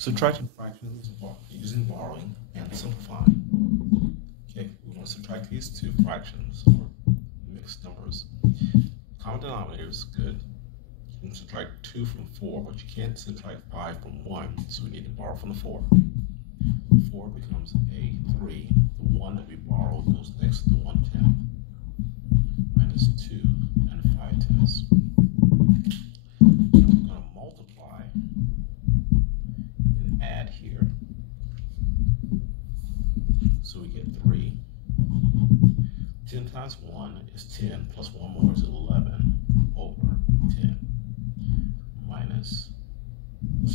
Subtracting fractions using borrowing and simplifying. Okay, we want to subtract these two fractions or mixed numbers. Common denominator is good. You can subtract 2 from 4, but you can't subtract 5 from 1, so we need to borrow from the 4. 4 becomes a 3. The 1 that we borrow goes next to the 1/10. Minus 2 and 5/10. Now we're going to multiply and add here. So we get 3. 10 times 1 is 10, plus 1 more is 11 over 10. Minus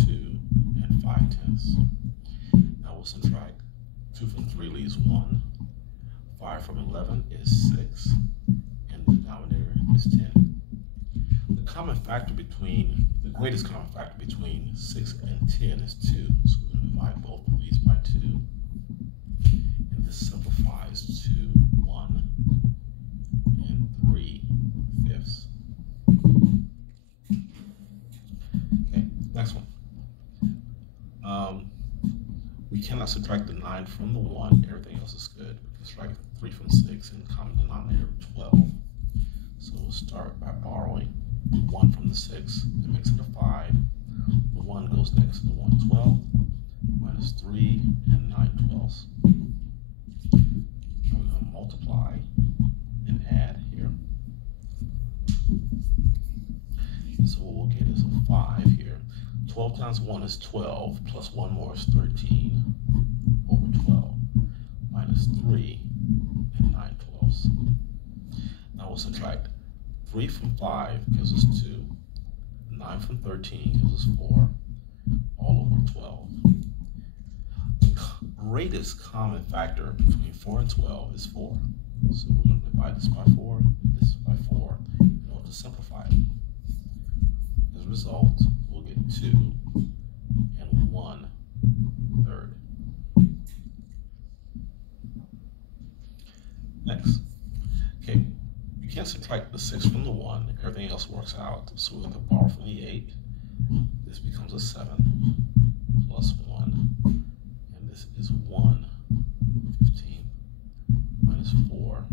2 and 5/10. Now we'll subtract 2 from 3 leaves 1. 5 from 11 is 6. And the denominator is 10. The greatest common factor between 6 and 10 is 2. So we're going to divide both of these by 2. And this simplifies to 1 and 3/5. Okay, next one. We cannot subtract the 9 from the 1. Everything else is good. We can subtract 3 from 6 and common denominator 12. So we'll start by borrowing 1 from the 6. It makes it a 5. The 1 goes next to the 1/12. Minus 3 and 9/12. We're going to multiply and add here. And so what we'll get is a 5 here. 12 times 1 is 12, plus 1 more is 13 over 12, minus 3 and 9/12. Now we'll subtract 3 from 5 gives us 2, 9 from 13 gives us 4, all over 12. The greatest common factor between 4 and 12 is 4. So we're going to divide this by 4 and this by 4 in order to simplify it. As a result, we'll get 2 and 1/3. Next. Okay, you can't subtract the 6 from the 1. Everything else works out. So we're going to borrow from the 8. This becomes a 7 plus 1. And this is 1/15 minus 4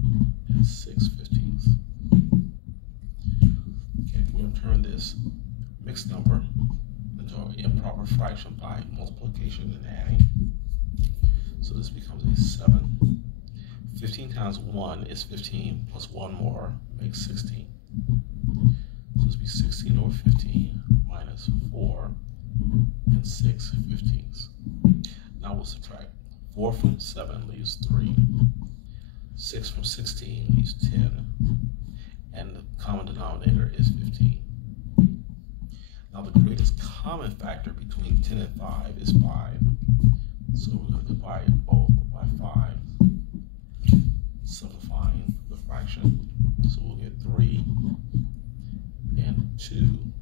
and 6/15. Okay, we're going to turn this mixed number into an improper fraction by multiplication and adding. So this becomes a 7. 15 times 1 is 15, plus 1 more makes 16. So this will be 16 over 15 minus 4 and 6/15. Now we'll subtract 4 from 7 leaves 3. 6 from 16 leaves 10. And the common denominator is 15. Now the greatest common factor between 10 and 5 is 5. So we're going to divide both by 5, simplifying the fraction. So we'll get 3 and 2